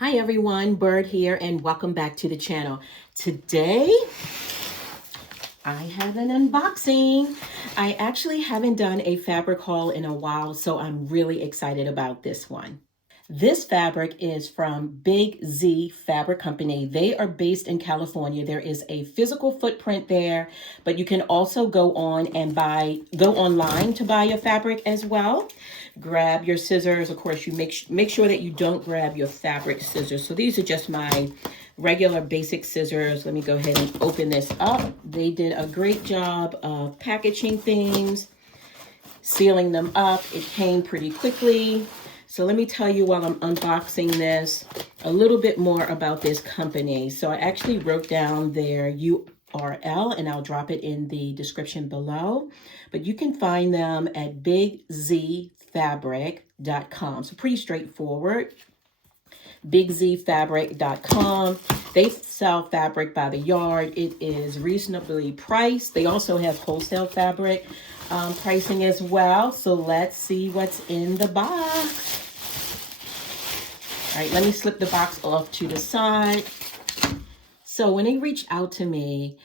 Hi everyone, Bird here and welcome back to the channel. Today, I have an unboxing. I actually haven't done a fabric haul in a while, so I'm really excited about this one. This fabric is from Big Z Fabric Company. They are based in California. There is a physical footprint there, but you can also go online to buy your fabric as well. Grab your scissors. Of course, you make sure that you don't grab your fabric scissors. So these are just my regular basic scissors. Let me go ahead and open this up. They did a great job of packaging things, sealing them up. It came pretty quickly. So let me tell you while I'm unboxing this a little bit more about this company. So I actually wrote down their URL and I'll drop it in the description below. But you can find them at bigzfabric.com. So pretty straightforward. bigzfabric.com. They sell fabric by the yard. It is reasonably priced. They also have wholesale fabric pricing as well. So let's see what's in the box. All right, let me slip the box off to the side. So when they reached out to me,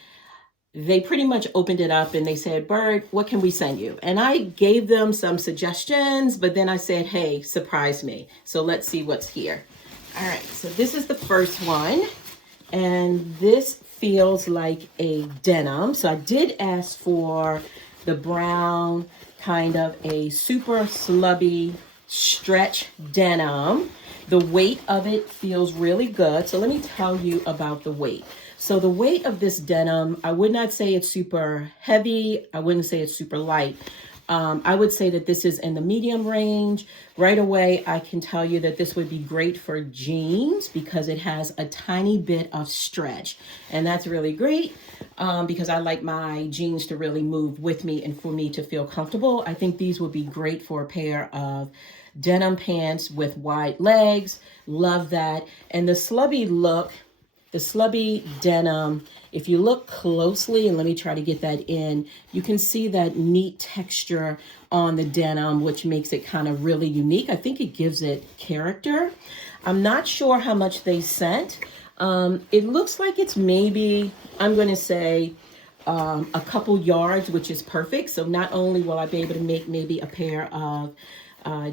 they pretty much opened it up and they said, Bird, what can we send you? And I gave them some suggestions, but then I said, hey, surprise me. So let's see what's here. All right, so this is the first one. And this feels like a denim. So I did ask for the brown, kind of a super slubby stretch denim. The weight of it feels really good. So let me tell you about the weight. So the weight of this denim, I would not say it's super heavy. I wouldn't say it's super light. I would say that this is in the medium range. Right away, I can tell you that this would be great for jeans because it has a tiny bit of stretch. And that's really great because I like my jeans to really move with me and for me to feel comfortable. I think these would be great for a pair of denim pants with wide legs. Love that. And the slubby look, the slubby denim, if you look closely, and let me try to get that in, you can see that neat texture on the denim, which makes it kind of really unique. I think it gives it character. I'm not sure how much they sent. It looks like it's maybe, I'm going to say, a couple yards, which is perfect. So not only will I be able to make maybe a pair of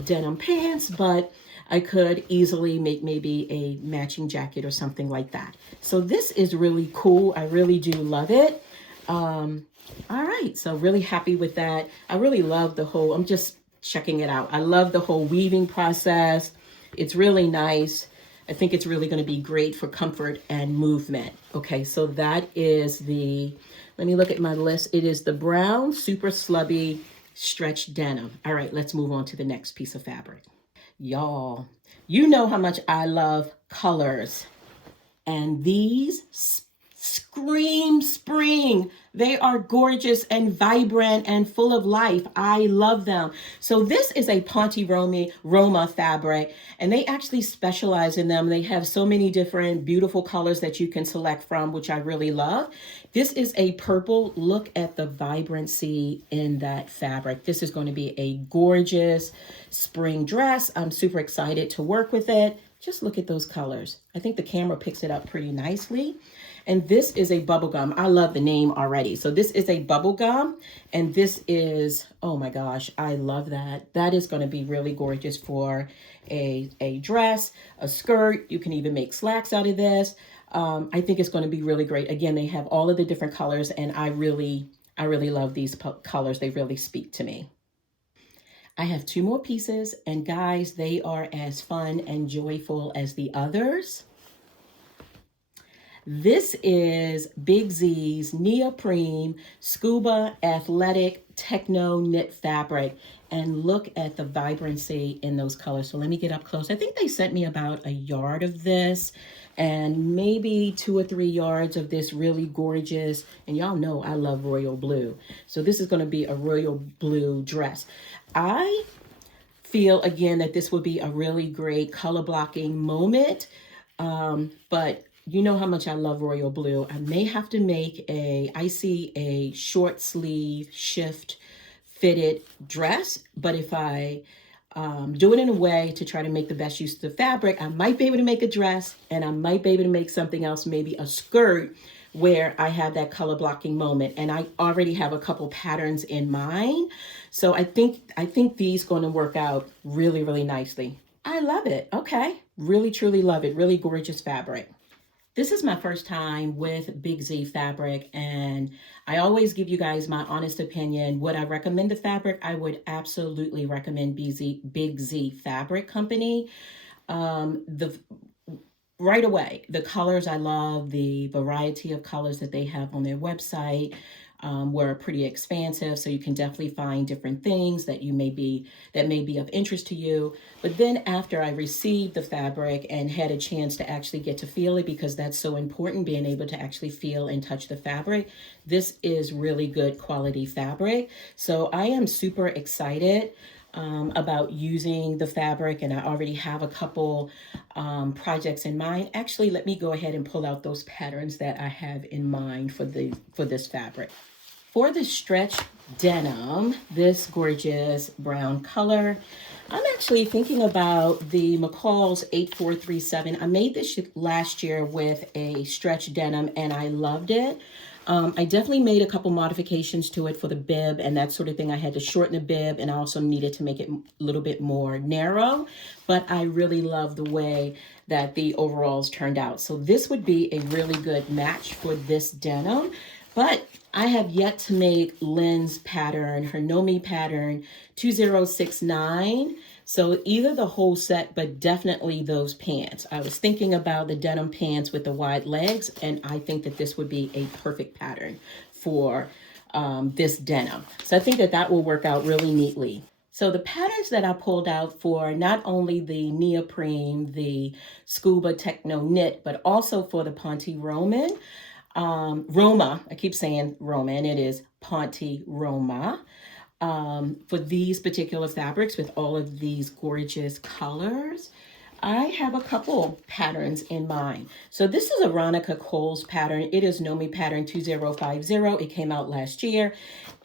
denim pants, but I could easily make maybe a matching jacket or something like that. So this is really cool. I really do love it. All right, so really happy with that. I really love the whole, I'm just checking it out. I love the whole weaving process. It's really nice. I think it's really going to be great for comfort and movement. Okay, so that is the, let me look at my list. It is the brown super slubby stretch denim. All right, let's move on to the next piece of fabric. Y'all, you know how much I love colors. And these scream spring. They are gorgeous and vibrant and full of life. I love them. So this is a Ponte Roma fabric, and they actually specialize in them. They have so many different beautiful colors that you can select from, which I really love. This is a purple. Look at the vibrancy in that fabric. This is going to be a gorgeous spring dress. I'm super excited to work with it. Just look at those colors. I think the camera picks it up pretty nicely. And this is a bubblegum. I love the name already. So this is a bubblegum. And this is, oh my gosh, I love that. That is going to be really gorgeous for a dress, a skirt. You can even make slacks out of this. I think it's going to be really great. Again, they have all of the different colors. And I really love these colors. They really speak to me. I have two more pieces, and guys, they are as fun and joyful as the others. This is Big Z's neoprene scuba athletic techno knit fabric, and look at the vibrancy in those colors. So let me get up close. I think they sent me about a yard of this and maybe 2 or 3 yards of this really gorgeous, and y'all know I love royal blue. So this is going to be a royal blue dress. I feel again that this would be a really great color blocking moment, but you know how much I love royal blue. I may have to make I see a short sleeve shift fitted dress, but if I do it in a way to try to make the best use of the fabric. I might be able to make a dress, and I might be able to make something else, maybe a skirt, where I have that color blocking moment. And I already have a couple patterns in mind. So I think these going to work out really, really nicely. I love it. Okay. Really, truly love it. Really gorgeous fabric. This is my first time with Big Z fabric, and I always give you guys my honest opinion. Would I recommend the fabric? I would absolutely recommend Big Z Fabric Company. The right away, the colors I love, the variety of colors that they have on their website were pretty expansive, so you can definitely find different things that may be of interest to you. But then after I received the fabric and had a chance to actually get to feel it, because that's so important, being able to actually feel and touch the fabric, this is really good quality fabric. So I am super excited about using the fabric, and I already have a couple projects in mind. Actually, let me go ahead and pull out those patterns that I have in mind for this fabric. For the stretch denim, this gorgeous brown color, I'm actually thinking about the McCall's 8437. I made this last year with a stretch denim, and I loved it. I definitely made a couple modifications to it for the bib and that sort of thing. I had to shorten the bib, and I also needed to make it a little bit more narrow, but I really love the way that the overalls turned out. So this would be a really good match for this denim. But I have yet to make Lynn's pattern, her Nomi pattern 2069. So either the whole set, but definitely those pants. I was thinking about the denim pants with the wide legs, and I think that this would be a perfect pattern for this denim. So I think that will work out really neatly. So the patterns that I pulled out for not only the neoprene, the scuba techno knit, but also for the Ponte Roman, Roma, I keep saying Roma, and it is Ponte Roma. For these particular fabrics with all of these gorgeous colors, I have a couple patterns in mind. So this is a Ronica Coles pattern. It is Nomi pattern 2050. It came out last year.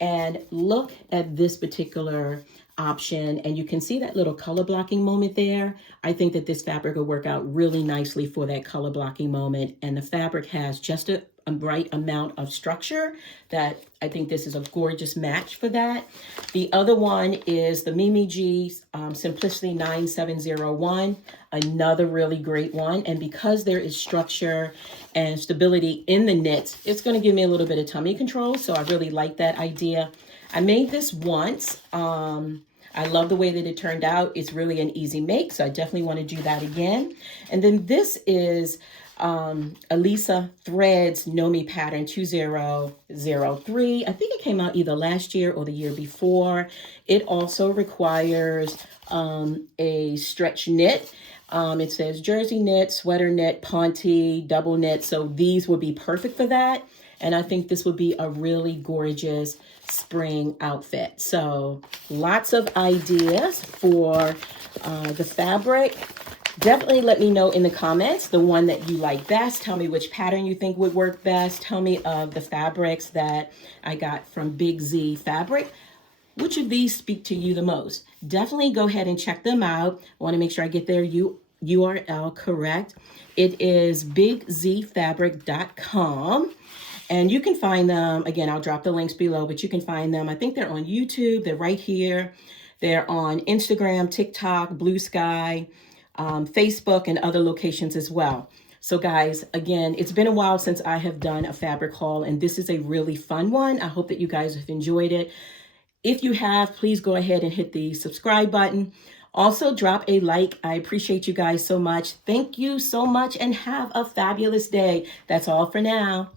And look at this particular option, and you can see that little color blocking moment there. I think that this fabric will work out really nicely for that color blocking moment, and the fabric has just a right amount of structure that I think this is a gorgeous match for that. The other one is the Mimi G Simplicity 9701, another really great one. And because there is structure and stability in the knits, it's going to give me a little bit of tummy control. So I really like that idea. I made this once. I love the way that it turned out. It's really an easy make, so I definitely want to do that again. And then this is Elisa Threads Nomi pattern 2003. I think it came out either last year or the year before. It also requires a stretch knit. It says jersey knit, sweater knit, Ponte, double knit. So these would be perfect for that. And I think this would be a really gorgeous spring outfit. So lots of ideas for the fabric. Definitely let me know in the comments the one that you like best. Tell me which pattern you think would work best. Tell me of the fabrics that I got from Big Z Fabric. Which of these speak to you the most? Definitely go ahead and check them out. I want to make sure I get their URL correct. It is bigzfabric.com. And you can find them, again, I'll drop the links below, but you can find them. I think they're on YouTube. They're right here. They're on Instagram, TikTok, Blue Sky, Facebook, and other locations as well. So guys, again, it's been a while since I have done a fabric haul, and this is a really fun one. I hope that you guys have enjoyed it. If you have, please go ahead and hit the subscribe button. Also, drop a like. I appreciate you guys so much. Thank you so much, and have a fabulous day. That's all for now.